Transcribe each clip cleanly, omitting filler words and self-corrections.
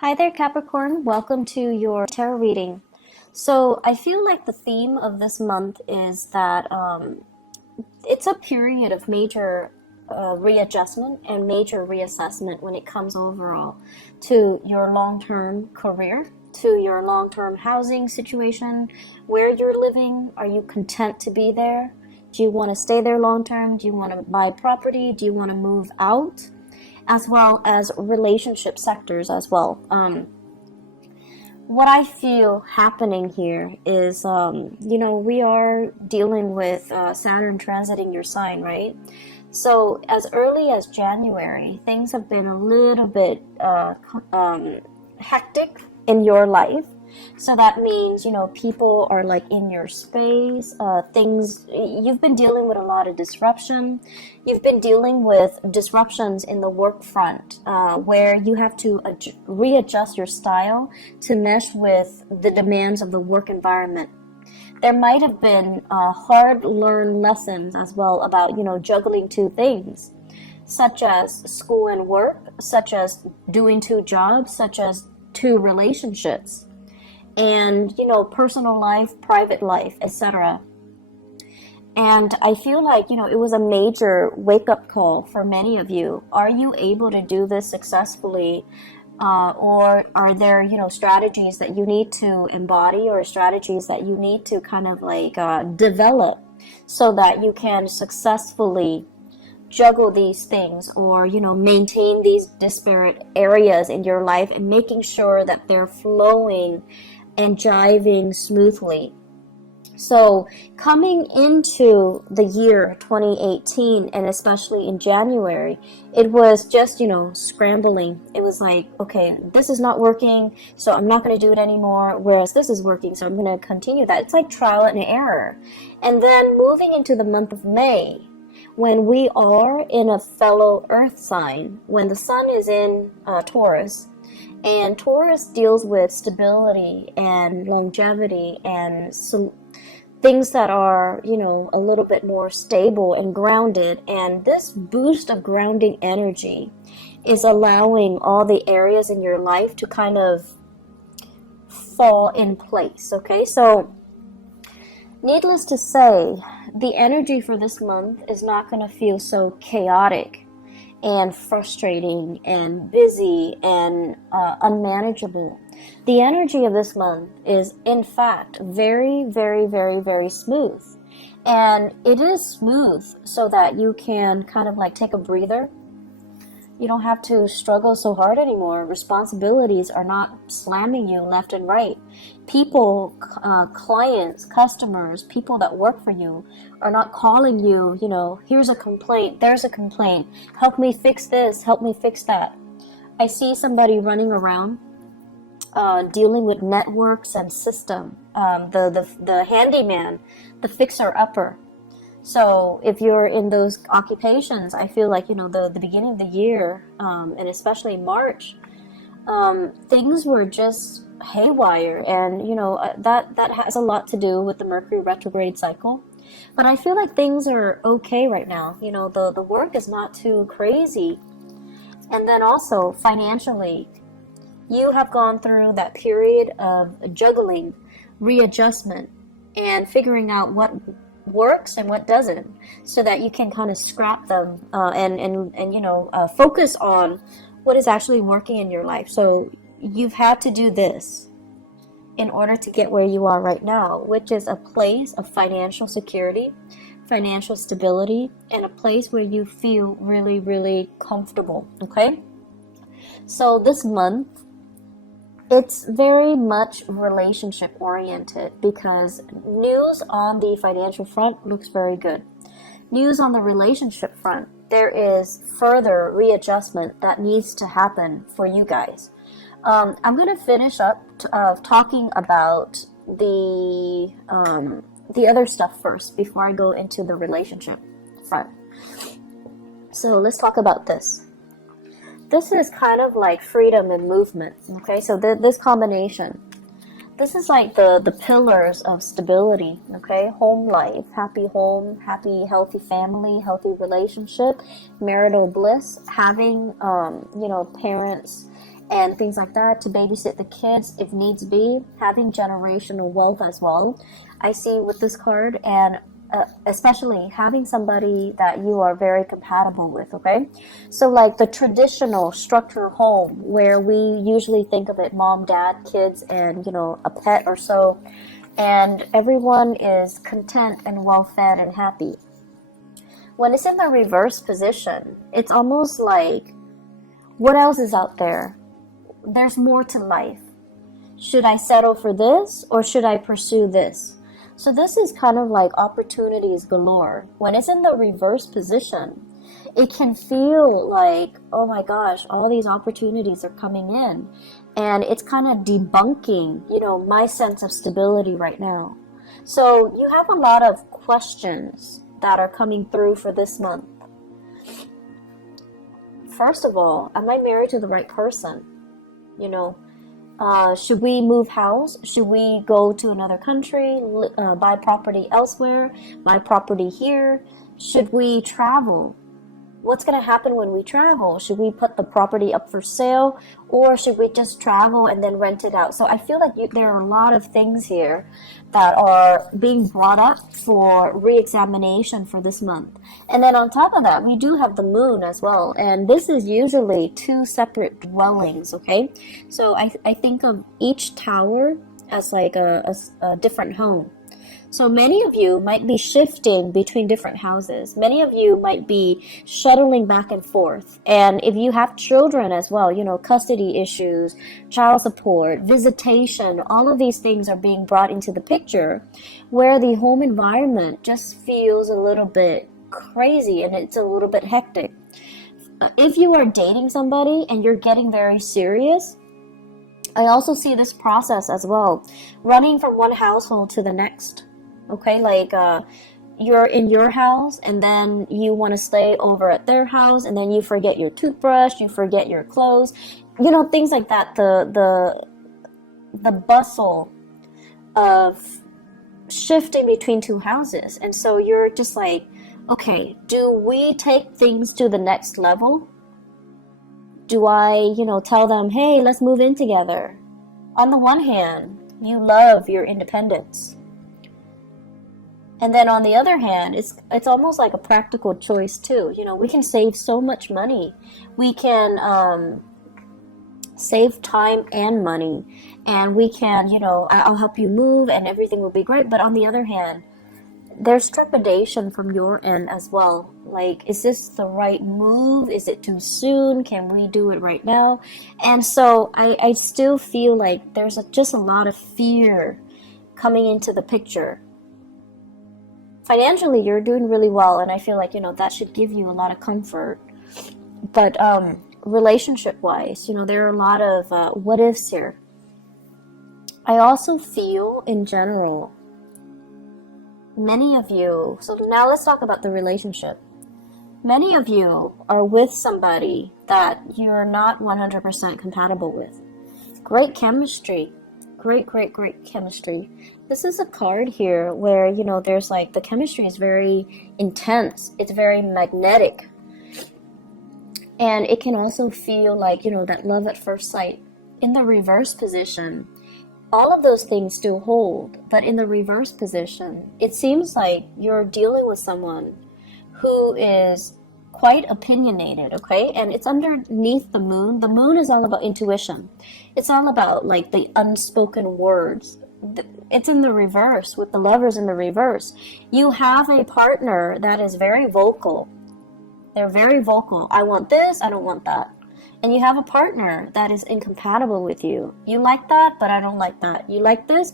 Hi there, Capricorn. Welcome to your tarot reading. So, I feel like the theme of this month is that it's a period of major readjustment and major reassessment when it comes overall to your long term career, to your long term housing situation, where you're living. Are you content to be there? Do you want to stay there long term? Do you want to buy property? Do you want to move out? As well as relationship sectors as well. What I feel happening here is, we are dealing with Saturn transiting your sign, right? So as early as January, things have been a little bit hectic in your life. So that means, people are like in your space, you've been dealing with a lot of disruption. You've been dealing with disruptions in the work front, where you have to readjust your style to mesh with the demands of the work environment. There might have been hard learned lessons as well about, juggling two things, such as school and work, such as doing two jobs, such as two relationships, and personal life, private life, etc. And I feel like it was a major wake-up call for many of you. Are you able to do this successfully, or are there strategies that you need to embody, or strategies that you need to kind of like develop so that you can successfully juggle these things, or maintain these disparate areas in your life and making sure that they're flowing and jiving smoothly. So coming into the year 2018, and especially in January, it was just, scrambling. It was like, okay, this is not working, so I'm not going to do it anymore, whereas this is working, so I'm going to continue that. It's like trial and error. And then moving into the month of May, when we are in a fellow earth sign, when the sun is in Taurus, and Taurus deals with stability and longevity and things that are, a little bit more stable and grounded. And this boost of grounding energy is allowing all the areas in your life to kind of fall in place. Okay, so needless to say, the energy for this month is not going to feel so chaotic and frustrating and busy and unmanageable. The energy of this month is, in fact, very, very, very, very smooth. And it is smooth so that you can kind of like take a breather. You don't have to struggle so hard anymore. Responsibilities are not slamming you left and right. People, clients, customers, people that work for you are not calling you, here's a complaint, there's a complaint, help me fix this, help me fix that. I see somebody running around dealing with networks and system, the handyman, the fixer-upper. So if you're in those occupations, I feel like, the beginning of the year, and especially March, things were just haywire. And, that has a lot to do with the Mercury retrograde cycle. But I feel like things are okay right now. The work is not too crazy. And then also financially, you have gone through that period of juggling, readjustment, and figuring out what works and what doesn't, so that you can kind of scrap them and focus on what is actually working in your life. So you've had to do this in order to get where you are right now, which is a place of financial security, financial stability, and a place where you feel really, really comfortable. Okay, so this month, it's very much relationship oriented, because news on the financial front looks very good. News on the relationship front, there is further readjustment that needs to happen for you guys. I'm going to finish up talking about the other stuff first before I go into the relationship front. So let's talk about this. This is kind of like freedom and movement. Okay, so this combination, this is like the pillars of stability. Okay, home life, happy home, happy, healthy family, healthy relationship, marital bliss, having, parents and things like that, to babysit the kids if needs be, having generational wealth as well. I see with this card, and especially having somebody that you are very compatible with, okay? So like the traditional structure home where we usually think of it, mom, dad, kids, and a pet or so, and everyone is content and well fed and happy. When it's in the reverse position, it's almost like, what else is out there? There's more to life. Should I settle for this, or should I pursue this? So this is kind of like opportunities galore. When it's in the reverse position, it can feel like, oh my gosh, all these opportunities are coming in. And it's kind of debunking, my sense of stability right now. So you have a lot of questions that are coming through for this month. First of all, am I married to the right person? Should we move house? Should we go to another country, buy property elsewhere, buy property here? Should we travel? What's going to happen when we travel? Should we put the property up for sale, or should we just travel and then rent it out? So I feel like there are a lot of things here that are being brought up for re-examination for this month. And then on top of that, we do have the moon as well. And this is usually 2 separate dwellings, okay? So I think of each tower as like a different home. So many of you might be shifting between different houses. Many of you might be shuttling back and forth. And if you have children as well, custody issues, child support, visitation, all of these things are being brought into the picture, where the home environment just feels a little bit crazy and it's a little bit hectic. If you are dating somebody and you're getting very serious, I also see this process as well, running from one household to the next. Okay, like you're in your house and then you want to stay over at their house, and then you forget your toothbrush, you forget your clothes, things like that. The bustle of shifting between 2 houses. And so you're just like, okay, do we take things to the next level? Do I, tell them, hey, let's move in together? On the one hand, you love your independence. And then on the other hand, it's almost like a practical choice too. We can save so much money. We can save time and money. And we can, I'll help you move and everything will be great. But on the other hand, there's trepidation from your end as well. Like, is this the right move? Is it too soon? Can we do it right now? And so I still feel like there's just a lot of fear coming into the picture. Financially, you're doing really well, and I feel like, that should give you a lot of comfort. But relationship-wise, there are a lot of what ifs here. I also feel, in general, many of you, so now let's talk about the relationship. Many of you are with somebody that you're not 100% compatible with. Great chemistry. Great chemistry. This is a card here where, there's like, the chemistry is very intense. It's very magnetic. And it can also feel like, that love at first sight. In the reverse position, all of those things still hold. But in the reverse position, it seems like you're dealing with someone who is quite opinionated, okay? And it's underneath the moon. The moon is all about intuition. It's all about like the unspoken words. It's in the reverse, with the lovers in the reverse. You have a partner that is very vocal. They're very vocal. I want this, I don't want that. And you have a partner that is incompatible with you. You like that, but I don't like that. You like this,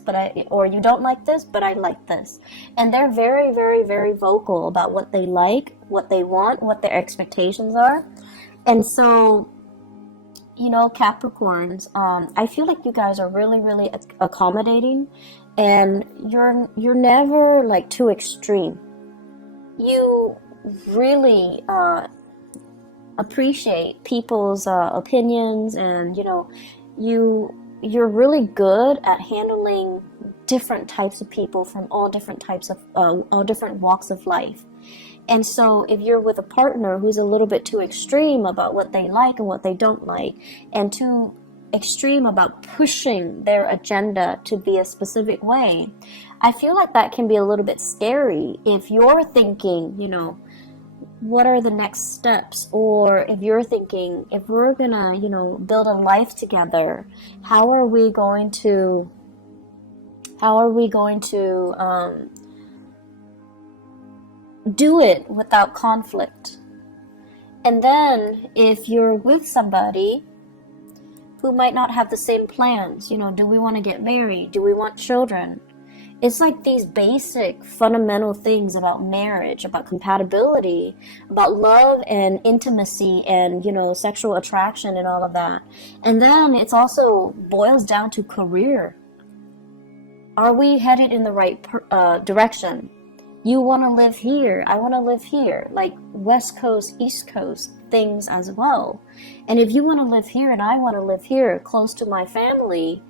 or you don't like this, but I like this. And they're very, very, very vocal about what they like, what they want, what their expectations are. And so, Capricorns, I feel like you guys are really, really accommodating, and you're never like too extreme. You really appreciate people's opinions, and you're really good at handling different types of people from all different walks of life. And so if you're with a partner who's a little bit too extreme about what they like and what they don't like, and too extreme about pushing their agenda to be a specific way, I feel like that can be a little bit scary if you're thinking, you know, what are the next steps? Or if you're thinking, if we're gonna, you know, build a life together, how are we going to do it without conflict? And then if you're with somebody who might not have the same plans, you know, do we want to get married? Do we want children? It's like these basic fundamental things about marriage, about compatibility, about love and intimacy and, you know, sexual attraction and all of that. And then it's also boils down to career. Are we headed in the right direction? You want to live here, I want to live here, like West Coast, East Coast things as well. And if you want to live here and I want to live here close to my family,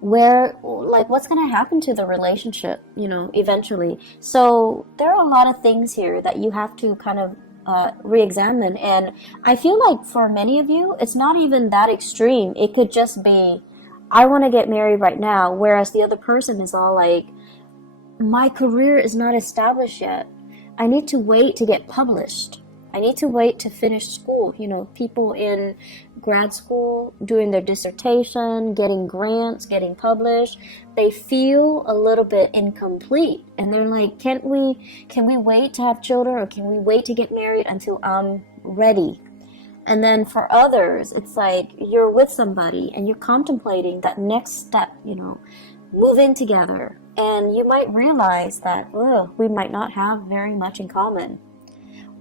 where, like, what's going to happen to the relationship, you know, eventually? So there are a lot of things here that you have to kind of re-examine. And I feel like for many of you, it's not even that extreme. It could just be, I want to get married right now, whereas the other person is all like, my career is not established yet. I need to wait to get published. I need to wait to finish school. You know, people in grad school doing their dissertation, getting grants, getting published, they feel a little bit incomplete. And they're like, can we wait to have children, or can we wait to get married until I'm ready? And then for others, it's like you're with somebody and you're contemplating that next step, you know, move in together. And you might realize that, we might not have very much in common.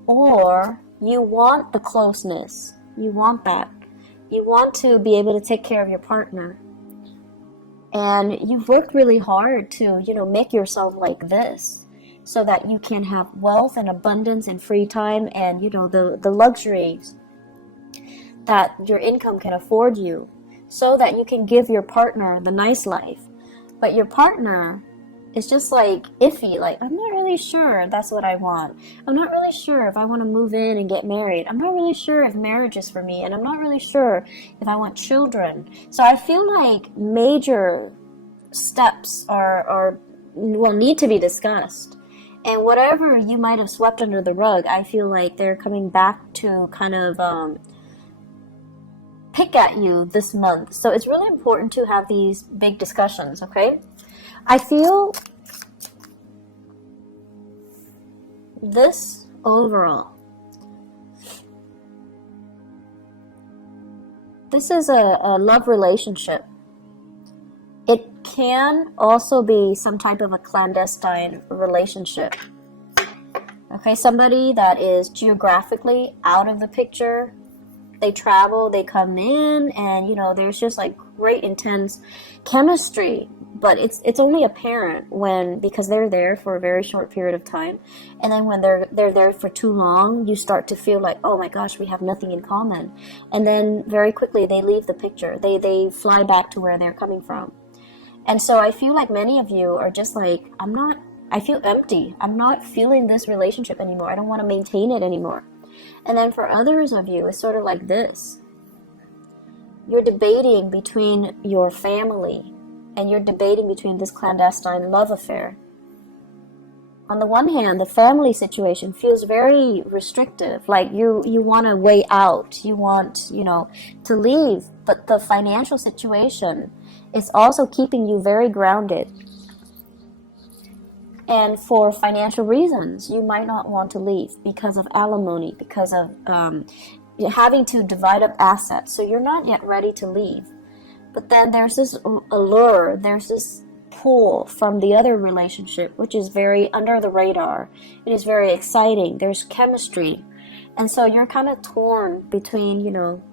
Or you want the closeness. You want that. You want to be able to take care of your partner. And you've worked really hard to, you know, make yourself like this so that you can have wealth and abundance and free time and, you know, the luxuries that your income can afford you, so that you can give your partner the nice life. But your partner is just like iffy, like, I'm not really sure that's what I want. I'm not really sure if I want to move in and get married. I'm not really sure if marriage is for me, and I'm not really sure if I want children. So I feel like major steps need to be discussed. And whatever you might have swept under the rug, I feel like they're coming back to kind of pick at you this month. So it's really important to have these big discussions, okay? I feel this overall. This is a love relationship. It can also be some type of a clandestine relationship. Okay, somebody that is geographically out of the picture. They travel, they come in, and, you know, there's just like great intense chemistry. But it's only apparent because they're there for a very short period of time, and then when they're there for too long, you start to feel like, oh my gosh, we have nothing in common, and then very quickly they leave the picture. They fly back to where they're coming from. And so I feel like many of you are just like, I feel empty. I'm not feeling this relationship anymore. I don't want to maintain it anymore. And then for others of you, it's sort of like this. You're debating between your family, and you're debating between this clandestine love affair. On the one hand, the family situation feels very restrictive, like you want to weigh out, you want, you know, to leave, but the financial situation is also keeping you very grounded. And for financial reasons, you might not want to leave because of alimony, because of having to divide up assets, so you're not yet ready to leave. But then there's this allure, there's this pull from the other relationship, which is very under the radar. It is very exciting. There's chemistry. And so you're kind of torn between, you know,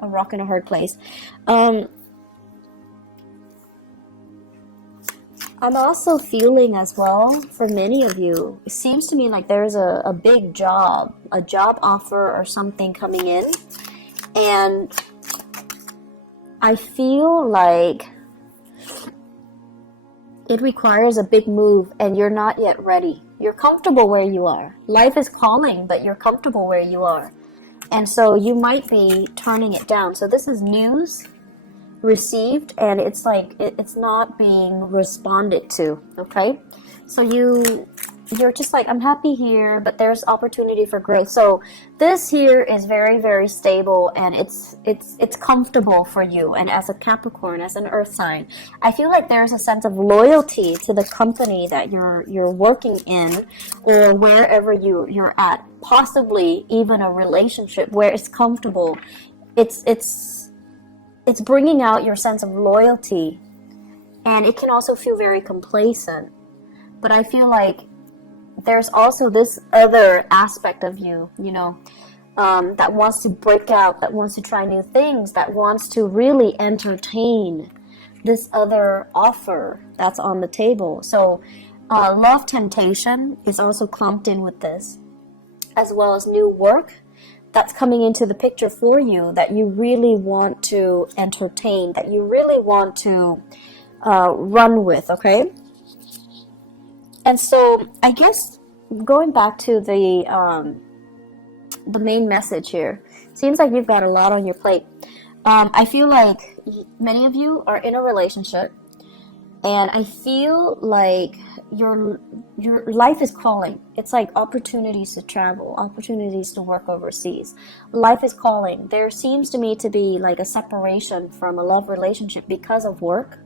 a rock and a hard place. I'm also feeling as well, for many of you, it seems to me like there's a big job, a job offer or something coming in. And I feel like it requires a big move and you're not yet ready. You're comfortable where you are. Life is calling, but you're comfortable where you are. And so you might be turning it down. So this is news received, and it's like it's not being responded to. Okay, so you're just like, I'm happy here, but there's opportunity for growth. So this here is very, very stable, and it's comfortable for you. And as a Capricorn, as an earth sign, I feel like there's a sense of loyalty to the company that you're working in, or wherever you're at, possibly even a relationship where it's comfortable. It's bringing out your sense of loyalty, and it can also feel very complacent. But I feel like there's also this other aspect of you, that wants to break out, that wants to try new things, that wants to really entertain this other offer that's on the table. So love temptation is also clumped in with this, as well as new work that's coming into the picture for you, that you really want to entertain, that you really want to run with, okay? And so I guess going back to the main message here, seems like you've got a lot on your plate. I feel like many of you are in a relationship, and I feel like your life is calling. It's like opportunities to travel, opportunities to work overseas. Life is calling. There seems to me to be like a separation from a love relationship because of work.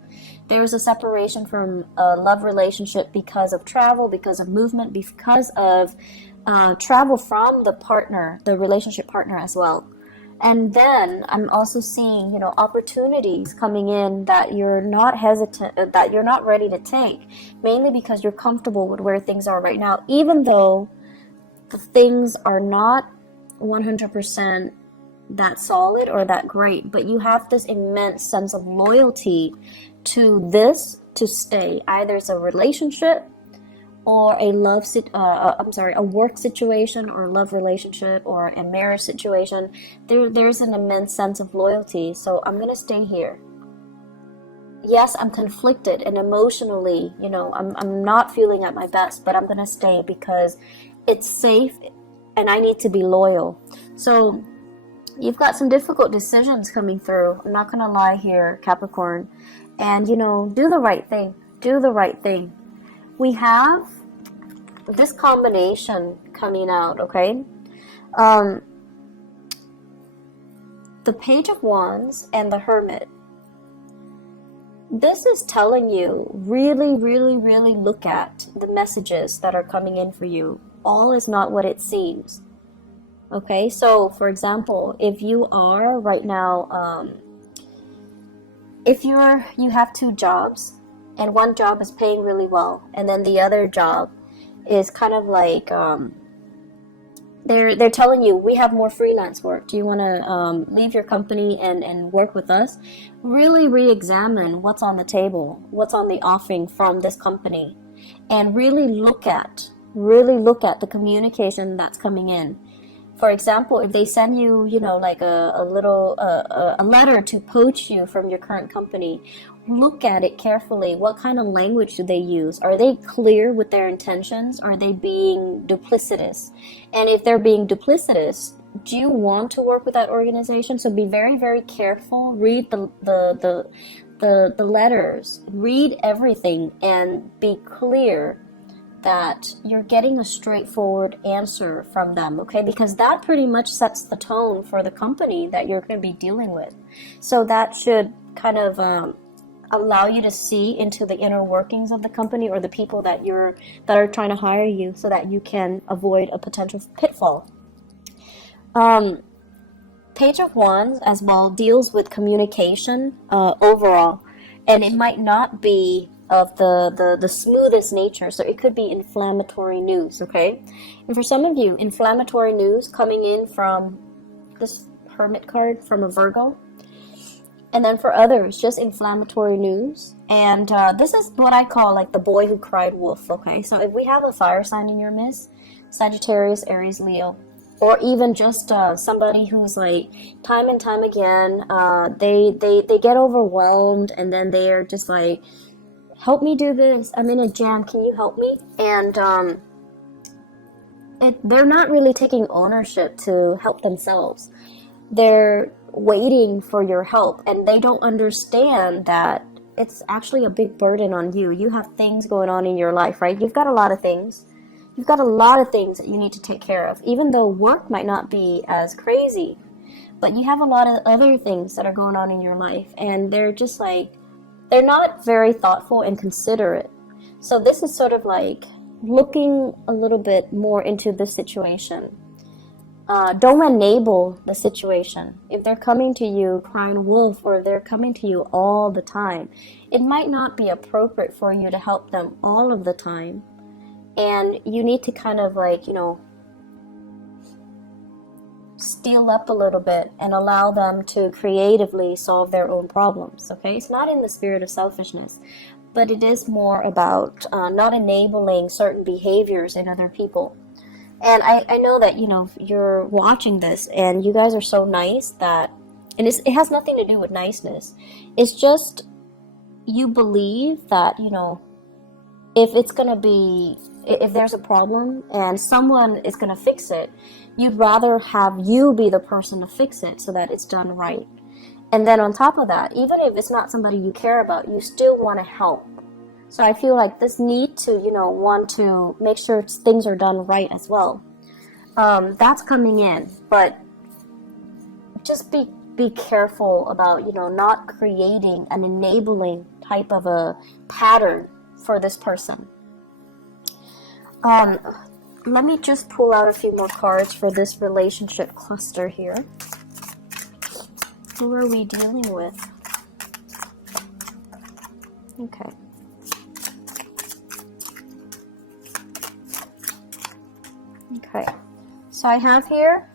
There's a separation from a love relationship because of travel, because of movement, because of travel from the partner, the relationship partner as well. And then I'm also seeing, opportunities coming in that you're not hesitant, that you're not ready to take, mainly because you're comfortable with where things are right now, even though the things are not 100% that solid or that great, but you have this immense sense of loyalty to this to stay. Either it's a relationship or a work situation, or a love relationship, or a marriage situation. There's an immense sense of loyalty. So I'm gonna stay here. Yes, I'm conflicted, and emotionally, I'm not feeling at my best, but I'm gonna stay because it's safe, and I need to be loyal. So you've got some difficult decisions coming through. I'm not gonna lie here, Capricorn. And do the right thing. Do the right thing. We have this combination coming out, okay? The Page of Wands and the Hermit. This is telling you, really, really, really look at the messages that are coming in for you. All is not what it seems. Okay, so for example, if you are right now, if you have two jobs, and one job is paying really well, and then the other job is kind of like they're telling you, we have more freelance work. Do you want to leave your company and work with us? Really re-examine what's on the table, what's on the offering from this company, and really look at the communication that's coming in. For example, if they send you, like a letter to poach you from your current company, look at it carefully. What kind of language do they use? Are they clear with their intentions? Are they being duplicitous? And if they're being duplicitous, do you want to work with that organization? So be very, very careful. Read the letters. Read everything, and be clear that you're getting a straightforward answer from them, okay? Because that pretty much sets the tone for the company that you're going to be dealing with. So that should kind of allow you to see into the inner workings of the company, or the people that are trying to hire you, so that you can avoid a potential pitfall. Page of Wands as well deals with communication overall, and it might not be of the smoothest nature. So it could be inflammatory news, okay? And for some of you, inflammatory news coming in from this Hermit card from a Virgo. And then for others, just inflammatory news. And this is what I call like the boy who cried wolf, okay? So if we have a fire sign in your midst, Sagittarius, Aries, Leo, or even just somebody who's like time and time again, they get overwhelmed, and then they're just like, help me do this. I'm in a jam. Can you help me? And they're not really taking ownership to help themselves. They're waiting for your help, and they don't understand that it's actually a big burden on you. You have things going on in your life, right? You've got a lot of things. You've got a lot of things that you need to take care of, even though work might not be as crazy. But you have a lot of other things that are going on in your life, and they're just like, they're not very thoughtful and considerate. So this is sort of like looking a little bit more into the situation. Don't enable the situation. If they're coming to you crying wolf, or they're coming to you all the time, it might not be appropriate for you to help them all of the time. And you need to kind of like, you know, steal up a little bit and allow them to creatively solve their own problems, okay? It's not in the spirit of selfishness, but it is more about not enabling certain behaviors in other people. And I know that, you know, you're watching this and you guys are so nice that, and it has nothing to do with niceness. It's just you believe that, you know, if it's going to be, if there's a problem and someone is going to fix it, you'd rather have you be the person to fix it so that it's done right. And then on top of that, even if it's not somebody you care about, you still want to help. So I feel like this need to, you know, want to make sure things are done right as well. That's coming in, but just be careful about, you know, not creating an enabling type of a pattern for this person. Let me just pull out a few more cards for this relationship cluster here. Who are we dealing with? Okay. Okay. So I have here,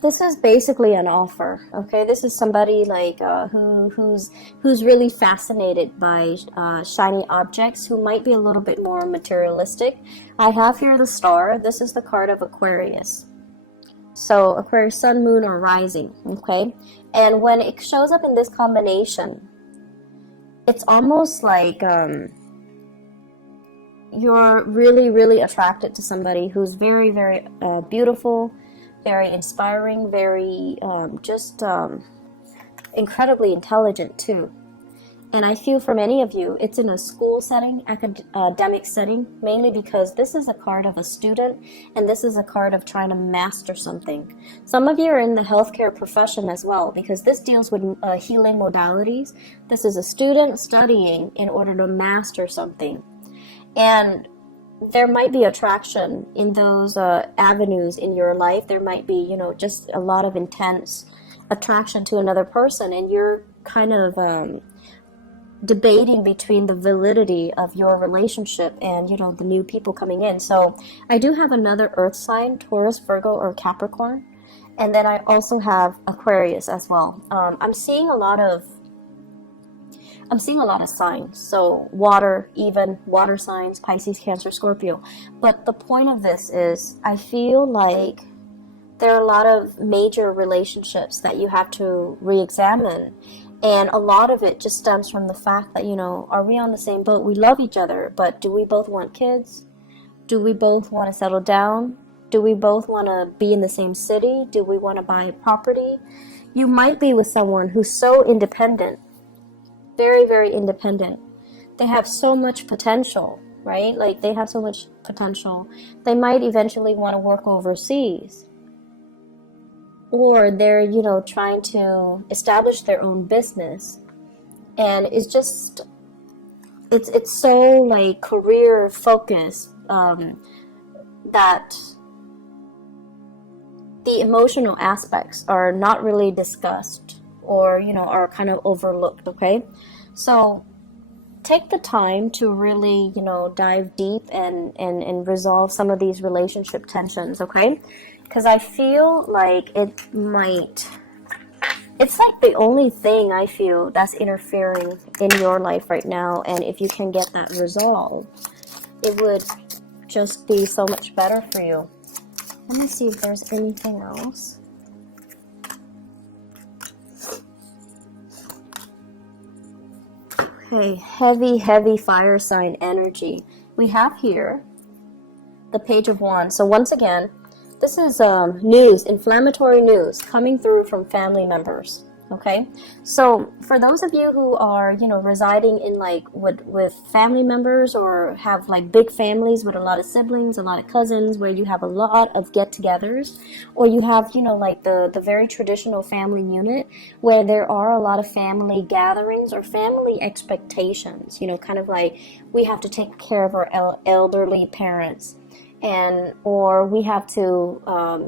this is basically an offer, okay? This is somebody like who's really fascinated by shiny objects, who might be a little bit more materialistic. I have here the star. This is the card of Aquarius. So Aquarius, sun, moon, or rising, okay? And when it shows up in this combination, it's almost like you're really, really attracted to somebody who's very, very beautiful, very inspiring, very incredibly intelligent too. And I feel for many of you, it's in a school setting, academic setting, mainly because this is a card of a student, and this is a card of trying to master something. Some of you are in the healthcare profession as well, because this deals with healing modalities. This is a student studying in order to master something. And there might be attraction in those avenues in your life. There might be, you know, just a lot of intense attraction to another person, and you're kind of debating between the validity of your relationship and, you know, the new people coming in. So I do have another earth sign, Taurus, Virgo, or Capricorn. And then I also have Aquarius as well. I'm seeing a lot of signs. So water, even water signs, Pisces, Cancer, Scorpio. But the point of this is, I feel like there are a lot of major relationships that you have to re-examine. And a lot of it just stems from the fact that, you know, are we on the same boat? We love each other, but do we both want kids? Do we both want to settle down? Do we both want to be in the same city? Do we want to buy a property? You might be with someone who's so independent, very, very independent. They have so much potential, right? Like, they have so much potential. They might eventually want to work overseas. Or they're, you know, trying to establish their own business. And it's just, it's so like career focused that the emotional aspects are not really discussed, or, you know, are kind of overlooked, okay? So take the time to really, you know, dive deep and resolve some of these relationship tensions, okay? Because I feel like it's like the only thing I feel that's interfering in your life right now. And if you can get that resolved, it would just be so much better for you. Let me see if there's anything else. Okay, heavy, heavy fire sign energy. We have here the Page of Wands. So once again, this is news, inflammatory news coming through from family members. Okay, so for those of you who are, you know, residing in like with family members, or have like big families with a lot of siblings, a lot of cousins, where you have a lot of get-togethers, or you have, you know, like the very traditional family unit where there are a lot of family gatherings or family expectations, you know, kind of like we have to take care of our elderly parents, and or we have to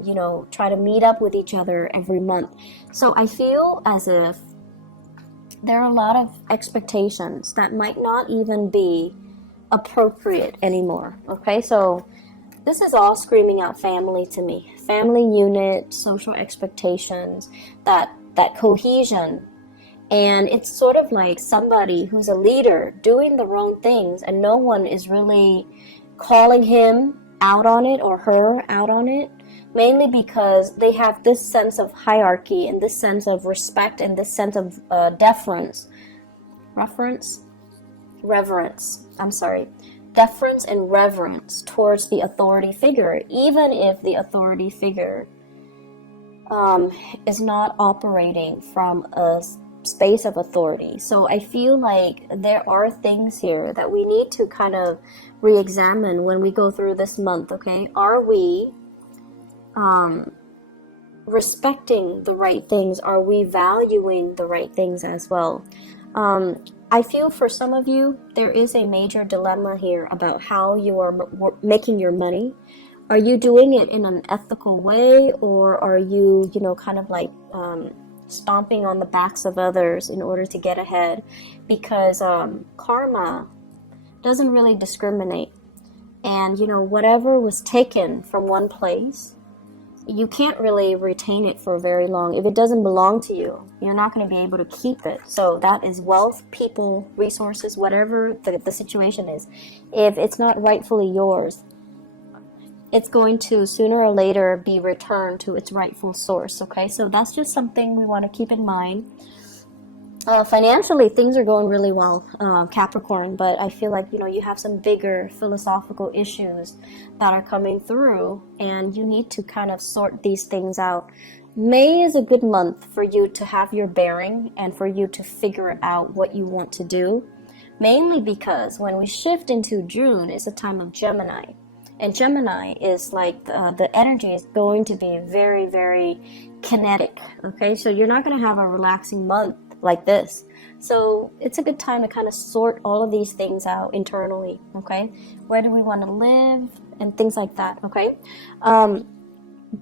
you know, try to meet up with each other every month. So I feel as if there are a lot of expectations that might not even be appropriate anymore. Okay, so this is all screaming out family to me. Family unit, social expectations, that cohesion. And it's sort of like somebody who's a leader doing the wrong things, and no one is really calling him out on it or her out on it, mainly because they have this sense of hierarchy and this sense of respect and this sense of deference and reverence towards the authority figure, even if the authority figure is not operating from a space of authority. So I feel like there are things here that we need to kind of re-examine when we go through this month. Okay, are we respecting the right things? Are we valuing the right things as well? I feel for some of you there is a major dilemma here about how you are making your money. Are you doing it in an ethical way, or are you, you know, kind of like stomping on the backs of others in order to get ahead? Because karma doesn't really discriminate, and you know, whatever was taken from one place, you can't really retain it for very long. If it doesn't belong to you, you're not going to be able to keep it. So that is wealth, people, resources, whatever the situation is. If it's not rightfully yours, it's going to sooner or later be returned to its rightful source. Okay, so that's just something we want to keep in mind. Financially, things are going really well, Capricorn, but I feel like, you know, you have some bigger philosophical issues that are coming through, and you need to kind of sort these things out. May is a good month for you to have your bearing and for you to figure out what you want to do, mainly because when we shift into June, it's a time of Gemini. And Gemini is like the energy is going to be very, very kinetic. Okay, so you're not going to have a relaxing month like this. So it's a good time to kind of sort all of these things out internally. Okay, where do we want to live and things like that. Okay,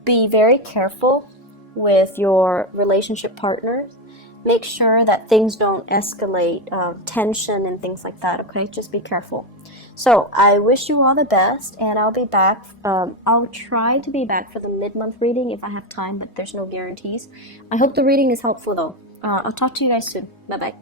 be very careful with your relationship partners. Make sure that things don't escalate, tension and things like that. Okay, just be careful. So I wish you all the best, and I'll be back. I'll try to be back for the mid-month reading if I have time, but there's no guarantees. I hope the reading is helpful though. I'll talk to you guys soon. Bye-bye.